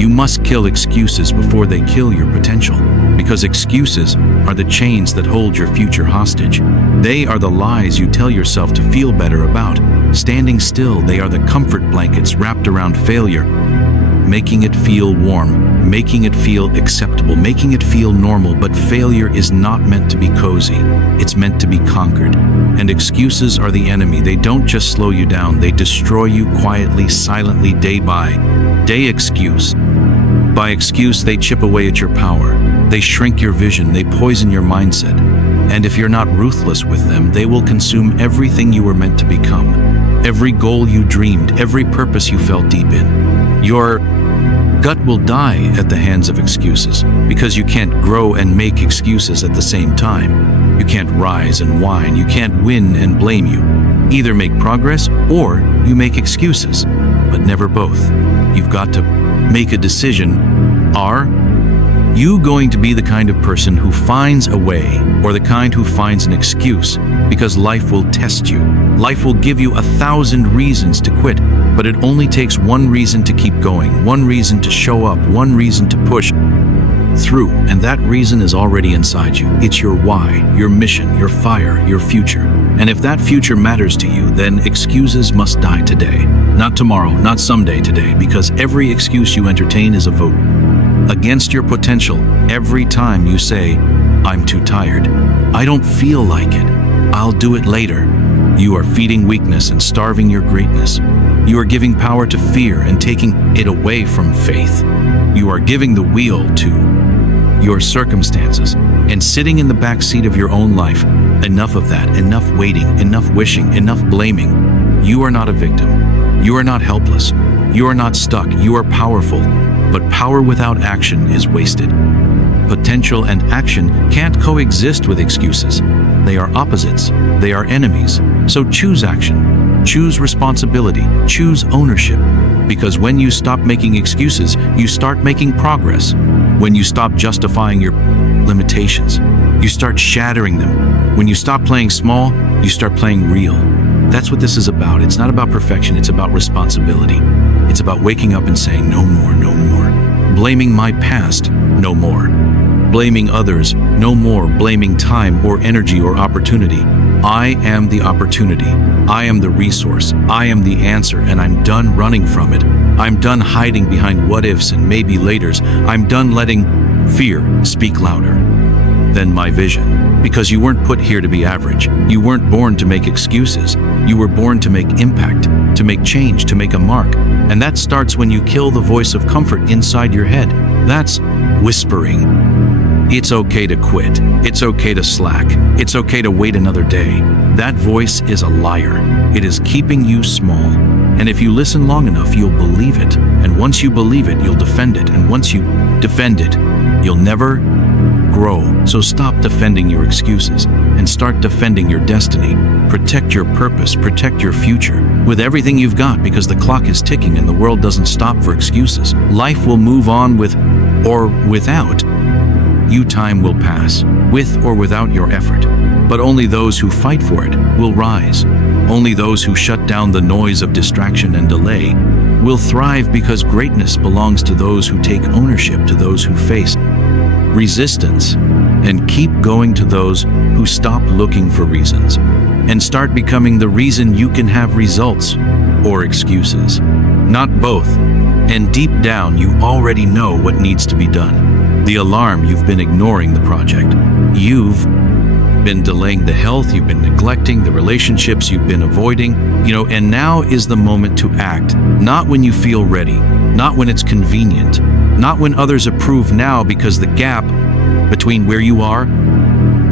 You must kill excuses before they kill your potential, because excuses are the chains that hold your future hostage. They are the lies you tell yourself to feel better about. Standing still, they are the comfort blankets wrapped around failure, making it feel warm, making it feel acceptable, making it feel normal. But failure is not meant to be cozy. It's meant to be conquered. And excuses are the enemy. They don't just slow you down, they destroy you quietly, silently, day by day. Excuse. By excuse, they chip away at your power. They shrink your vision, they poison your mindset. And if you're not ruthless with them, they will consume everything you were meant to become. Every goal you dreamed, every purpose you felt deep in. Your gut will die at the hands of excuses, because you can't grow and make excuses at the same time. You can't rise and whine, you can't win and blame. You either make progress or you make excuses, but never both. You've got to make a decision. Are you going to be the kind of person who finds a way, or the kind who finds an excuse? Because life will test you. Life will give you 1,000 reasons to quit, but it only takes one reason to keep going, one reason to show up, one reason to push through, and that reason is already inside you. It's your why, your mission, your fire, your future. And if that future matters to you, then excuses must die today. Not tomorrow, not someday, today, because every excuse you entertain is a vote against your potential. Every time you say, "I'm too tired, I don't feel like it, I'll do it later," you are feeding weakness and starving your greatness. You are giving power to fear and taking it away from faith. You are giving the wheel to your circumstances and sitting in the back seat of your own life. Enough of that, enough waiting, enough wishing, enough blaming. You are not a victim. You are not helpless. You are not stuck. You are powerful. But power without action is wasted. Potential and action can't coexist with excuses. They are opposites. They are enemies. So choose action. Choose responsibility. Choose ownership. Because when you stop making excuses, you start making progress. When you stop justifying your limitations, you start shattering them. When you stop playing small, you start playing real. That's what this is about. It's not about perfection, it's about responsibility. It's about waking up and saying, no more, no more. Blaming my past, no more. Blaming others, no more. Blaming time or energy or opportunity. I am the opportunity. I am the resource. I am the answer, and I'm done running from it. I'm done hiding behind what ifs and maybe laters. I'm done letting fear speak louder than my vision. Because you weren't put here to be average. You weren't born to make excuses. You were born to make impact, to make change, to make a mark. And that starts when you kill the voice of comfort inside your head. That's whispering. It's okay to quit. It's okay to slack. It's okay to wait another day. That voice is a liar. It is keeping you small. And if you listen long enough, you'll believe it. And once you believe it, you'll defend it. And once you defend it, you'll never grow. So stop defending your excuses and start defending your destiny. Protect your purpose, protect your future with everything you've got, because the clock is ticking and the world doesn't stop for excuses. Life will move on with or without you. Time will pass with or without your effort. But only those who fight for it will rise. Only those who shut down the noise of distraction and delay will thrive, because greatness belongs to those who take ownership, to those who face resistance, and keep going, to those who stop looking for reasons and start becoming the reason you can have results or excuses. Not both. And deep down, you already know what needs to be done. The alarm, you've been ignoring the project. You've been delaying the health, you've been neglecting the relationships you've been avoiding, and now is the moment to act. Not when you feel ready, not when it's convenient, not when others approve. Now, because the gap between where you are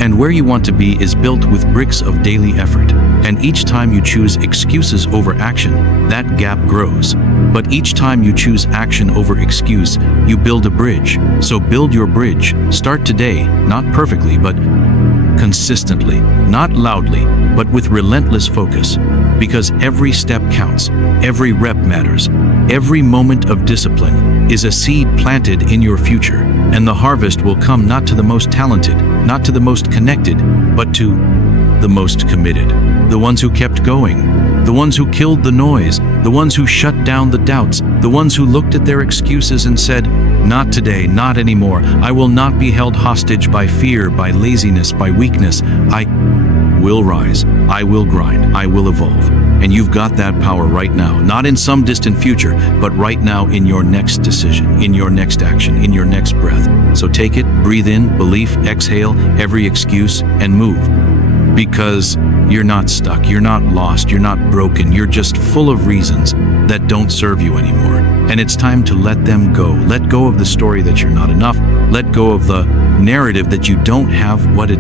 and where you want to be is built with bricks of daily effort. And each time you choose excuses over action, that gap grows. But each time you choose action over excuse, you build a bridge. So build your bridge. Start today, not perfectly, but consistently, not loudly, but with relentless focus. Because every step counts, every rep matters, every moment of discipline is a seed planted in your future. And the harvest will come not to the most talented, not to the most connected, but to the most committed. The ones who kept going, the ones who killed the noise, the ones who shut down the doubts, the ones who looked at their excuses and said, "Not today, not anymore. I will not be held hostage by fear, by laziness, by weakness. I will rise, I will grind, I will evolve." And you've got that power right now, not in some distant future, but right now in your next decision, in your next action, in your next breath. So take it, breathe in, belief, exhale every excuse, and move. Because you're not stuck, you're not lost, you're not broken, you're just full of reasons that don't serve you anymore. And it's time to let them go. Let go of the story that you're not enough. Let go of the narrative that you don't have what it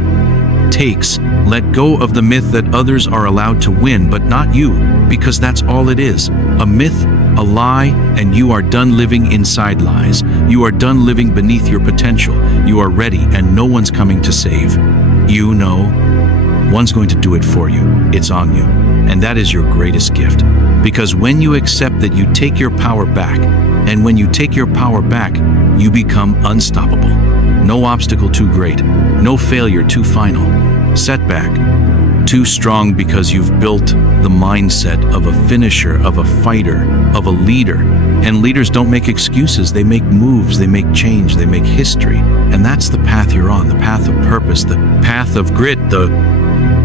takes. Let go of the myth that others are allowed to win, but not you, because that's all it is. A myth, a lie, and you are done living inside lies. You are done living beneath your potential. You are ready, and no one's coming to save. You know, one's going to do it for you. It's on you. And that is your greatest gift. Because when you accept that you take your power back, and when you take your power back, you become unstoppable. No obstacle too great, no failure too final, setback too strong, because you've built the mindset of a finisher, of a fighter, of a leader. And leaders don't make excuses, they make moves, they make change, they make history. And that's the path you're on, the path of purpose, the path of grit, the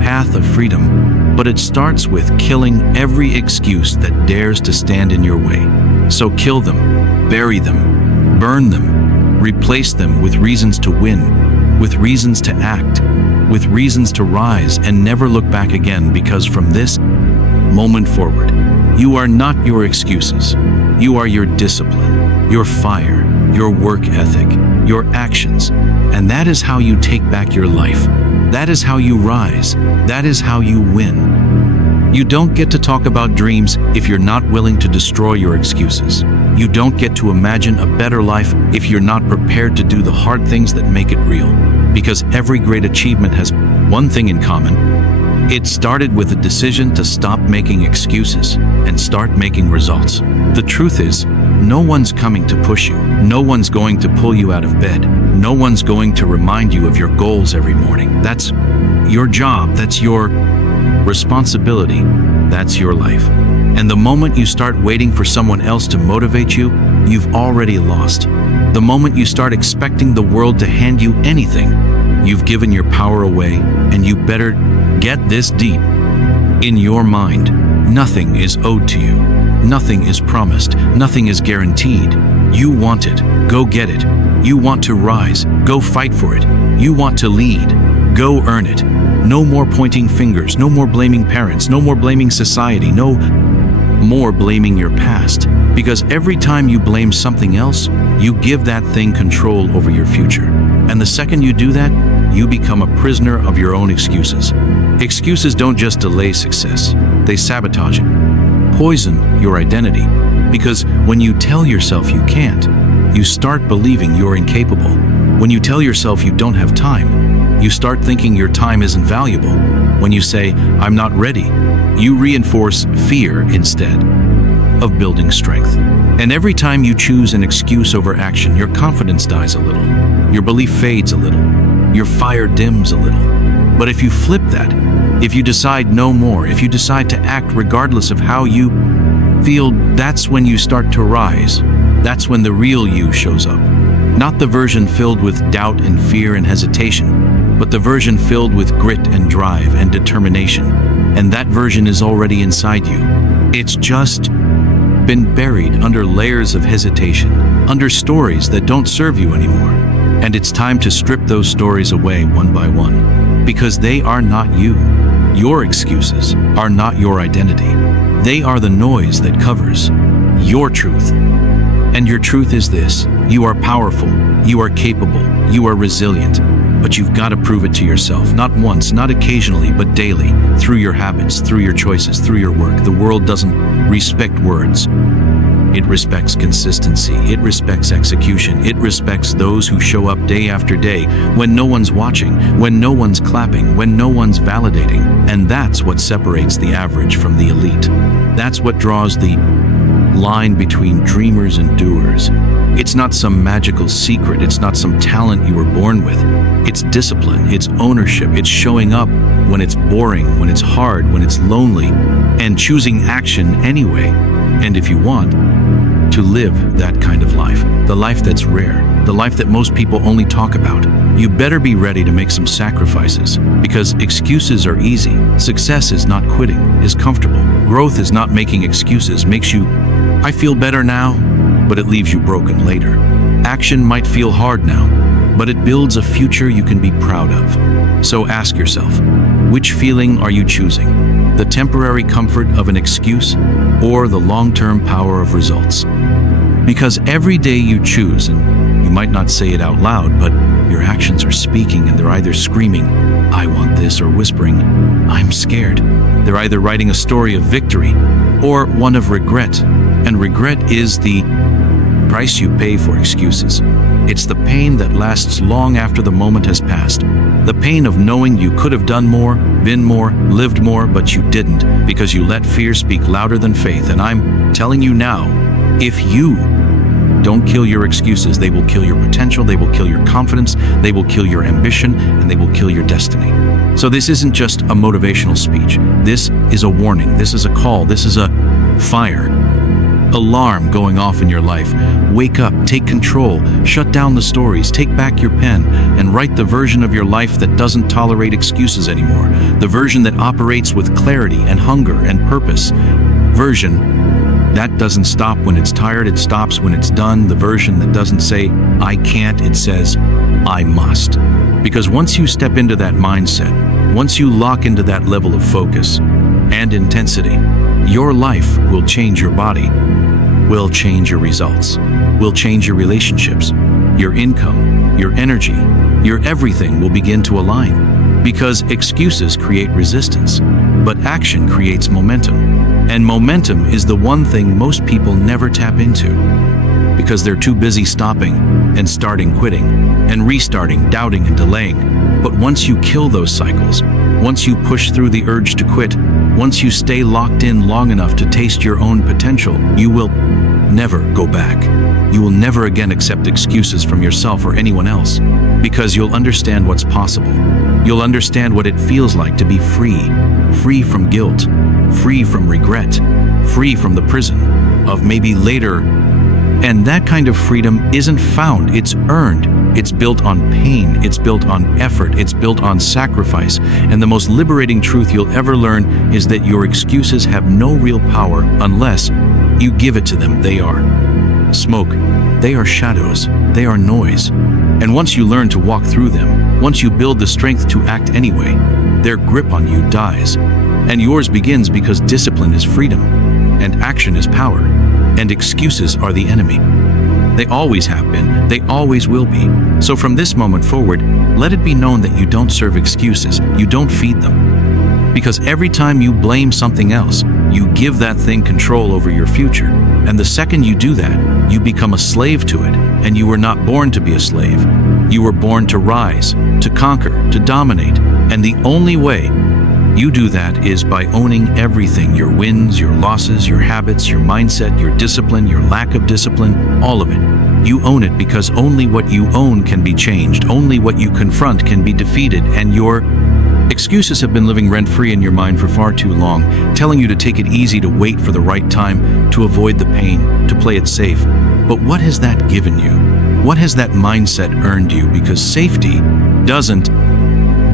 path of freedom. But it starts with killing every excuse that dares to stand in your way. So kill them, bury them, burn them, replace them with reasons to win, with reasons to act, with reasons to rise and never look back again, because from this moment forward, you are not your excuses. You are your discipline, your fire, your work ethic, your actions. And that is how you take back your life. That is how you rise. That is how you win. You don't get to talk about dreams if you're not willing to destroy your excuses. You don't get to imagine a better life if you're not prepared to do the hard things that make it real. Because every great achievement has one thing in common. It started with a decision to stop making excuses and start making results. The truth is, no one's coming to push you. No one's going to pull you out of bed. No one's going to remind you of your goals every morning. That's your job. That's your responsibility. That's your life. And the moment you start waiting for someone else to motivate you, you've already lost. The moment you start expecting the world to hand you anything, you've given your power away, and you better get this deep. In your mind, nothing is owed to you. Nothing is promised. Nothing is guaranteed. You want it. Go get it. You want to rise. Go fight for it. You want to lead. Go earn it. No more pointing fingers. No more blaming parents. No more blaming society. No more blaming your past. Because every time you blame something else, you give that thing control over your future. And the second you do that, you become a prisoner of your own excuses. Excuses don't just delay success, they sabotage it, poison your identity. Because when you tell yourself you can't, you start believing you're incapable. When you tell yourself you don't have time, you start thinking your time isn't valuable. When you say, "I'm not ready," you reinforce fear instead of building strength. And every time you choose an excuse over action, your confidence dies a little, your belief fades a little, your fire dims a little. But if you flip that, if you decide no more, if you decide to act regardless of how you feel, that's when you start to rise. That's when the real you shows up. Not the version filled with doubt and fear and hesitation, but the version filled with grit and drive and determination. And that version is already inside you. It's just been buried under layers of hesitation, under stories that don't serve you anymore. And it's time to strip those stories away one by one, because they are not you. Your excuses are not your identity. They are the noise that covers your truth. And your truth is this: you are powerful, you are capable, you are resilient, but you've got to prove it to yourself, not once, not occasionally, but daily, through your habits, through your choices, through your work. The world doesn't respect words. It respects consistency. It respects execution. It respects those who show up day after day when no one's watching, when no one's clapping, when no one's validating. And that's what separates the average from the elite. That's what draws the line between dreamers and doers. It's not some magical secret. It's not some talent you were born with. It's discipline. It's ownership. It's showing up when it's boring, when it's hard, when it's lonely, and choosing action anyway. And if you want to live that kind of life, the life that's rare, the life that most people only talk about, you better be ready to make some sacrifices, because excuses are easy. Success is not quitting, is comfortable. Growth is not making excuses, makes you, I feel better now, but it leaves you broken later. Action might feel hard now, but it builds a future you can be proud of. So ask yourself, which feeling are you choosing? The temporary comfort of an excuse or the long-term power of results? Because every day you choose, and you might not say it out loud, but your actions are speaking, and they're either screaming, I want this, or whispering, I'm scared. They're either writing a story of victory or one of regret. And regret is the price you pay for excuses. It's the pain that lasts long after the moment has passed. The pain of knowing you could have done more, been more, lived more, but you didn't, because you let fear speak louder than faith. And I'm telling you now, if you don't kill your excuses, they will kill your potential, they will kill your confidence, they will kill your ambition, and they will kill your destiny. So this isn't just a motivational speech. This is a warning. This is a call. This is a fire alarm going off in your life. Wake up, take control, shut down the stories, take back your pen, and write the version of your life that doesn't tolerate excuses anymore. The version that operates with clarity and hunger and purpose. Version that doesn't stop when it's tired, it stops when it's done. The version that doesn't say, I can't, it says, I must. Because once you step into that mindset, once you lock into that level of focus and intensity, your life will change your body, will change your results, will change your relationships, your income, your energy, your everything will begin to align. Because excuses create resistance, but action creates momentum. And momentum is the one thing most people never tap into, because they're too busy stopping and starting quitting and restarting, doubting and delaying. But once you kill those cycles, once you push through the urge to quit, once you stay locked in long enough to taste your own potential, you will never go back. You will never again accept excuses from yourself or anyone else, because you'll understand what's possible. You'll understand what it feels like to be free, free from guilt, free from regret, free from the prison of maybe later. And that kind of freedom isn't found, it's earned. It's built on pain, it's built on effort, it's built on sacrifice. And the most liberating truth you'll ever learn is that your excuses have no real power unless you give it to them. They are smoke, they are shadows, they are noise. And once you learn to walk through them, once you build the strength to act anyway, their grip on you dies. And yours begins, because discipline is freedom, and action is power, and excuses are the enemy. They always have been, they always will be. So from this moment forward, let it be known that you don't serve excuses, you don't feed them. Because every time you blame something else, you give that thing control over your future. And the second you do that, you become a slave to it. And you were not born to be a slave. You were born to rise, to conquer, to dominate. And the only way you do that is by owning everything, your wins, your losses, your habits, your mindset, your discipline, your lack of discipline, all of it. You own it, because only what you own can be changed. Only what you confront can be defeated. And your excuses have been living rent-free in your mind for far too long, telling you to take it easy, to wait for the right time, to avoid the pain, to play it safe. But what has that given you? What has that mindset earned you? Because safety doesn't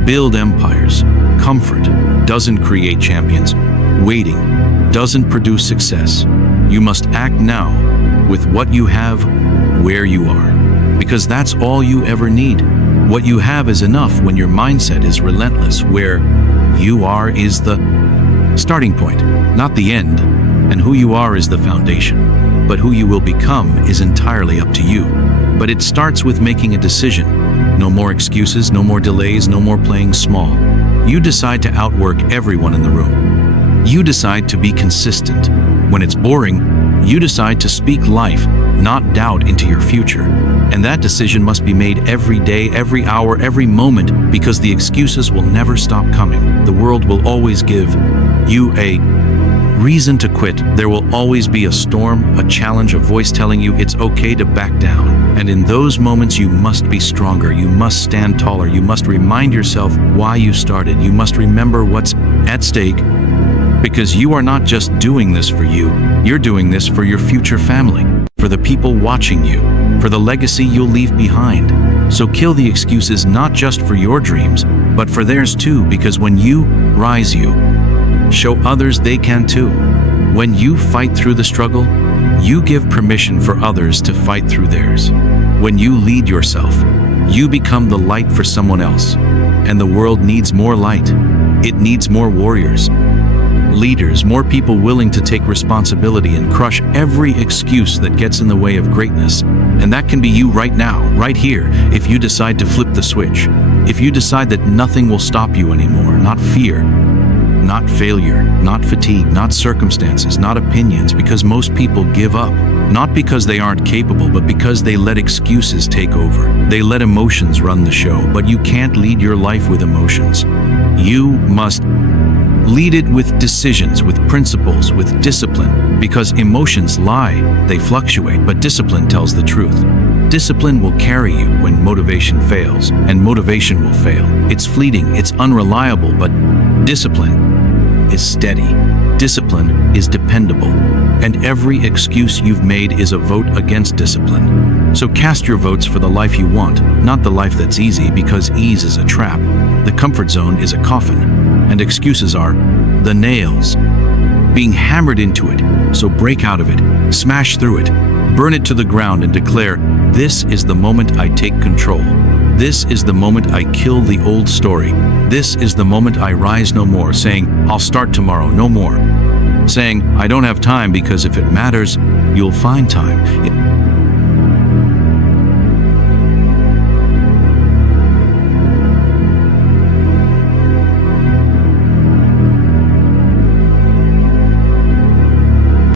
build empires. Comfort doesn't create champions. Waiting doesn't produce success. You must act now with what you have, where you are, because that's all you ever need. What you have is enough when your mindset is relentless. Where you are is the starting point, not the end. And who you are is the foundation. But who you will become is entirely up to you. But it starts with making a decision. No more excuses, no more delays, no more playing small. You decide to outwork everyone in the room. You decide to be consistent. When it's boring, you decide to speak life, not doubt, into your future. And that decision must be made every day, every hour, every moment, because the excuses will never stop coming. The world will always give you a reason to quit. There will always be a storm, a challenge, a voice telling you it's okay to back down. And in those moments, you must be stronger. You must stand taller. You must remind yourself why you started. You must remember what's at stake, because you are not just doing this for you. You're doing this for your future family, for the people watching you, for the legacy you'll leave behind. So kill the excuses not just for your dreams, but for theirs too, because when you rise, you show others they can too. When you fight through the struggle, you give permission for others to fight through theirs. When you lead yourself, you become the light for someone else. And the world needs more light. It needs more warriors, leaders, more people willing to take responsibility and crush every excuse that gets in the way of greatness. And that can be you right now, right here, if you decide to flip the switch. If you decide that nothing will stop you anymore, not fear, not failure, not fatigue, not circumstances, not opinions, because most people give up. Not because they aren't capable, but because they let excuses take over. They let emotions run the show, but you can't lead your life with emotions. You must lead it with decisions, with principles, with discipline, because emotions lie, they fluctuate, but discipline tells the truth. Discipline will carry you when motivation fails, and motivation will fail. It's fleeting, it's unreliable, but discipline is steady. Discipline is dependable, and every excuse you've made is a vote against discipline. So cast your votes for the life you want, not the life that's easy, because ease is a trap. The comfort zone is a coffin, and excuses are the nails being hammered into it. So break out of it, smash through it, burn it to the ground and declare, this is the moment I take control. This is the moment I kill the old story. This is the moment I rise no more, saying, I'll start tomorrow, no more. Saying, I don't have time, because if it matters, you'll find time.